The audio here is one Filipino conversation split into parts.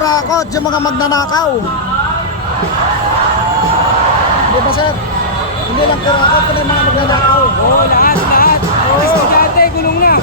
kurakot, yung mga magnanakaw. Di ba, sir? Hindi lang kurakot, kundi mga magnanakaw. Oo, lahat. Estudyante, gulong na.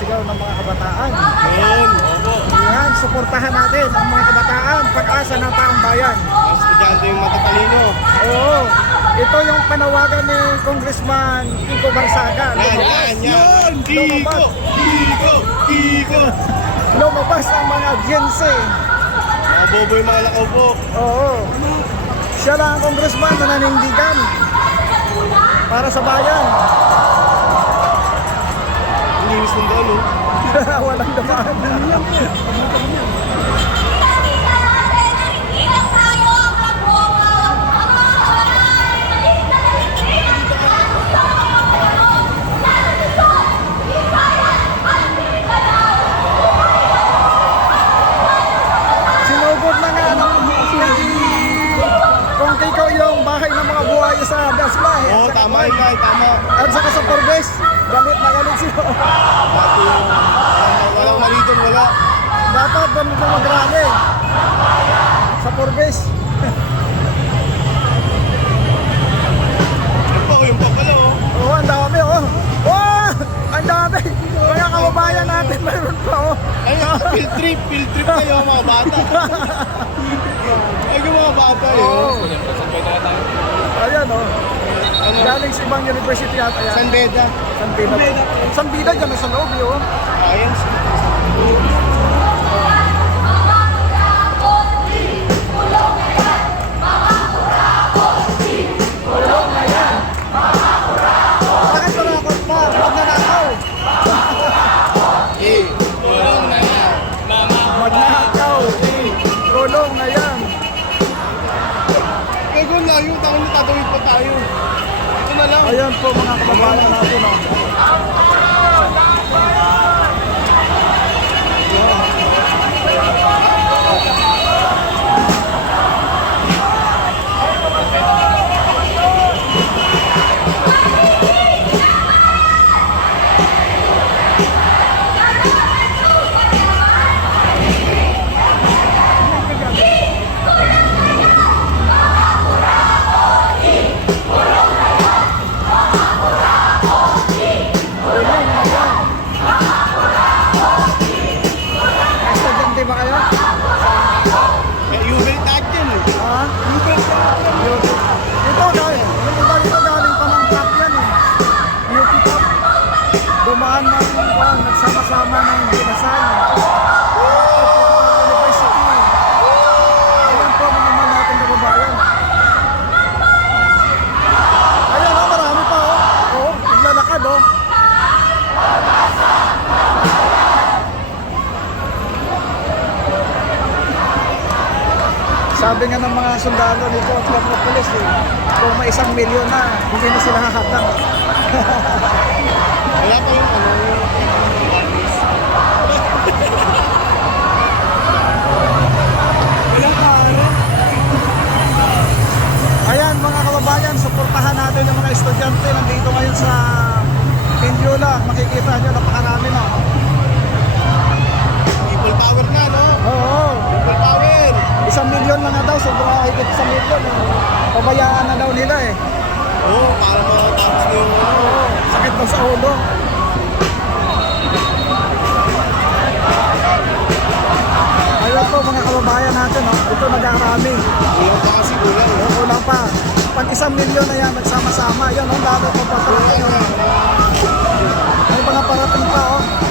Sigaw ng mga kabataan. Yan, suportahan natin ang mga kabataan, pag-asa ng taong bayan. Estudyante yung matatalino. Oo, ito yung panawagan ni Congressman Kiko Barsaga. Yan. Kiko. Lumabas ang mga agency. Mga bobo yung mga nakaupo. Oo. Siya lang ang congressman na nanindigan para sa bayan. Linis ng doon, oh. Walang damaan. Sinugod na nga kung Kiko yung bahay ng mga buhaya sa Dasma. Oo, tama yun, tama. At saka sa Forbes, galit na galit sila. Walang mali doon, wala. Dapat doon mo mag-rally sa Forbes. Yung pa pala, oh. Oo, ang dami, oh. Oh, ang dami. Mga kababayan natin, mayroon pa, oh. Ay, field trip kayo, mga bata. Ay, yung mga bata, eh. Oo. Ayan, oh. Galing sa ibang university ata yan. San Beda. San Beda dyan sa loob, oh. Ayan. Bakit kurakot pa? Magnanakaw. Tulong na yan. Magnanakaw. Kulong na yan. Kaya kung lang yung taon na tatawid pa tayo. Ito na lang. Ayan po mga kababayan natin, oh. Estudyante ba kayo? Ubel tag yan, eh. Ha? Ubel tag yan. Ito guys, yung iba dito galing pa ng top yan eh. UP top. Dumaan ng buwan, nagsama-sama ng Binasal. University. Ayan po mga naman natin kababayan. Ayan oh, marami pa oh. Oo, naglalakad oh. Sabi nga ng mga sundalo nito at mga pulis eh, kung may 1 milyon na, hindi na sila hahadang. Wala pa yung ano. Ayan mga kababayan, suportahan natin yung mga estudyante nandito ngayon sa Pinjula. Makikita nyo, napakarami na. People power na, no? Oo, People power. 1 milyon na nga daw, sobrang higit 1 milyon. Pabayaan na daw nila eh. Oo, para matapos na yung ano. Sakit daw sa ulo. Ayun po mga kababayan natin, oh. Ito nag-aarami. Kulang pa kasi, kulang. Oh, kulang pa. Pag 1 milyon na yan, nagsama-sama. Yan, oh, dami pa pa. May mga parating pa, oh.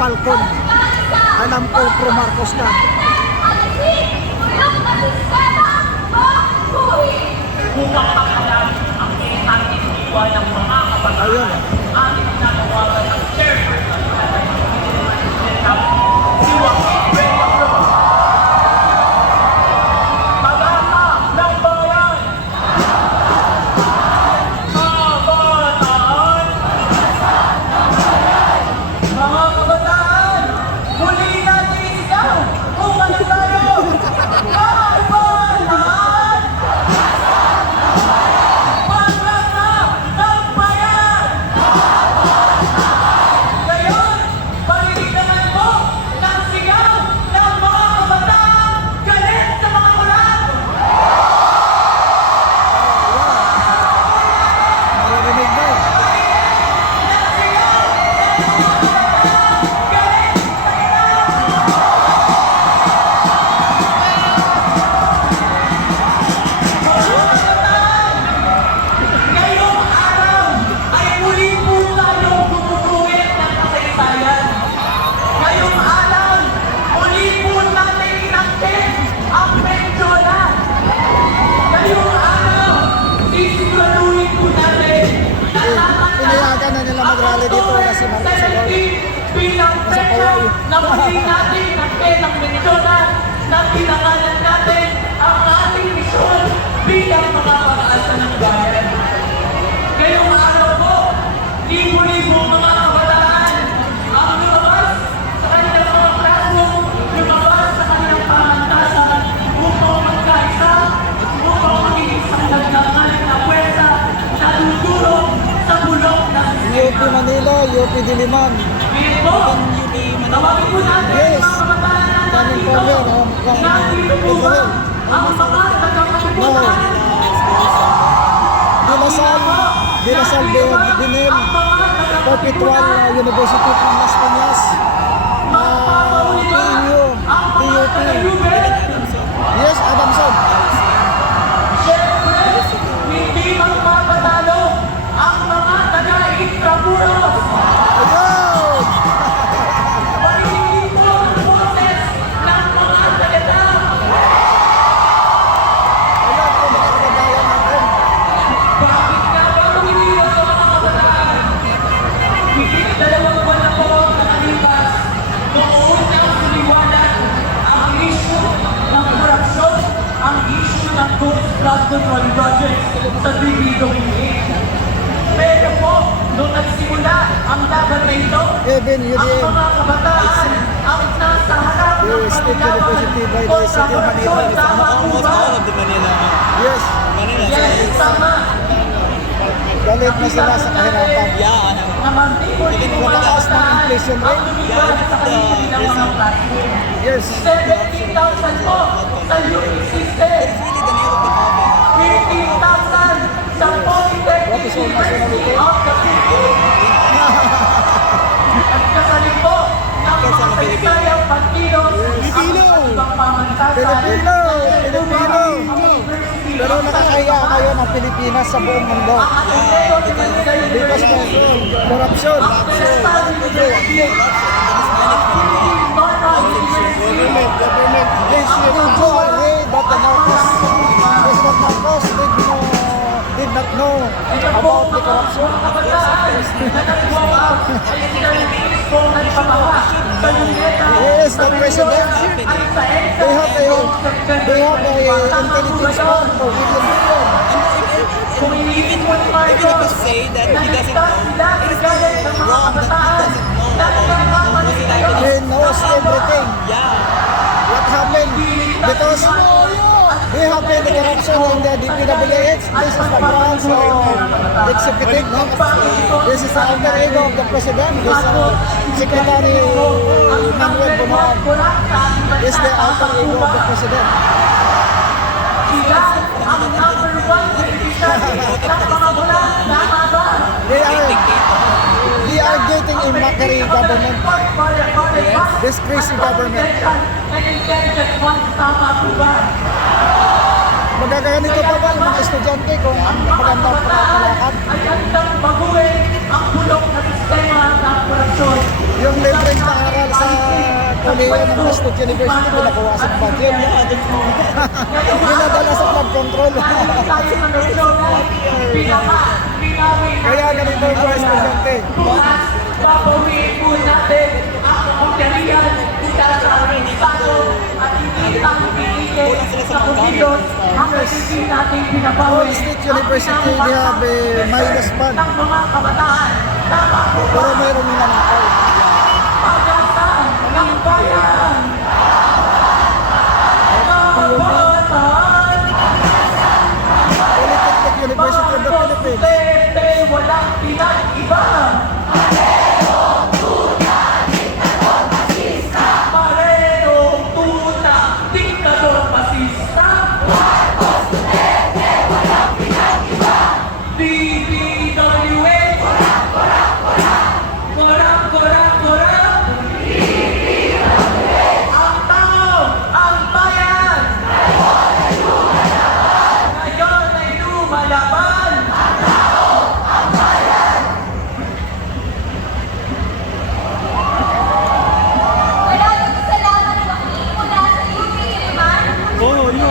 Falcon. Alam ko, pro Marcos ka. Ayun. Mga kabataan, muli natin ikaw kung ano tayo. Kabataan! Pag-asa ng bayan! Ngayon, paninindigan mo ng sigaw ng mga kabataan galit sa mga ulan! Marinig na. Ngayong araw ay muli po tayong gumuguhit ng kasaysayan. Ngayong araw, muli po natin inaktin ang Menjola. Ngayong araw, sisiguraduhin po natin na Pinayagan na nila mag-rally dito na si Marcos Salor. bilang pera na muli natin inaktin ang Menjola na pinangalan natin ang ating misyon bilang mga pag-asa ng bayan. Ngayong araw po, libo-libo mga kabataan ang lumabas sa kanilang mga classroom, lumabas sa kanilang pamantasan upang magkaisa, upang magiging sanglagangan na pwersa na tutulong sa bulok ng UP Manila, UP Diliman. Ngayon po, tawagin po natin Yes. ang mga kabataan na Coming nandito. from here, Nandito po ba ang mga tagapagpunan? Dilasal Binil, Perpetual University of Las Piñas, PU, PUP. Yes, Adamson. Siyempre, hindi magpapatalo ang mga taga-Intramuros. Ayun! Parinig po ang boses ng mga taga. Ayun po mga kababayan natin. Bakit nga ba tumitigas sa mga kabataan? Higit 2 buwan na po ang nakalipas noon na suliwanag ang issue ng korupsyon, ang issue ng flood control project sa DPWH. Pero po, nung nagsimula ang laban na ito, Even ang UDM. mga kabataan ang nasa harap ng Yes, State University by the City of Manila. Tama po Almost ba? all of the Manila. Yes, Manila. Yes, tama. galit na sila sa kahirapan. Yeah, Naman din po yung mga Mataas ng kabataan inflation ang rate. lumiban sa kanilang mga classroom. Yes. 17,000 po sa UP system. really the name of the coffee. 15,000 sa Polytechnic University of the Philippines. At kasalit po ng mga saysayang pagkilos ang ibang pamantasan. Pilipino! Pilipino! Pero nakakaya ngayon ang Pilipinas sa buong mundo. Ang Ateneo de Manila Because of University. corruption. Ang Crystal University. Ang Philippine Normal University. It's you go away that the Marcos, President Marcos did not know about the corruption. Yes, the president. They have a intelligence fund for billion. Even if you say that he doesn't know, it is still wrong that he doesn't know about it. He knows everything. Yeah. What happened? Because they have the corruption in the DPWH. This is the branch of executive. No? This is the alter ego of the president. This Secretary Manuel Bonoan is the alter ego of the president. Sila ang number one beneficiary ng mga mula tama ba? They are getting a mockery government. This crazy government. And intelligent ones, tama po ba? Magaganito pa ba ng mga estudyante kung magandang palakad? Ay handang baguhin ang bulok na sistema ng korupsyon. yung libreng paaral sa Korea ng State University, pinakuha sa budget. Pinadala sa flood control. Kaya ganito yung Vice Presidente. Babawiin po natin ang kapangyarihan mula sa aming Estado at hindi tayo pipigil sa kumilos hanggang hindi natin All pinabawi State University, they have a minus fund. ng mga kabataan. Tama po ba? Pero mayroon nila nakaw. Pag-asa ng bayan. Kabataan. Polytechnic University of the Philippines. Presidente, walang pinag-iba. Parehong tuna, diktador pasista. DPWH. Korap. Ang tao, ang bayan. Ngayon ay lumalaban. Maraming salamat po mula sa UP Iliman. Oo, yun.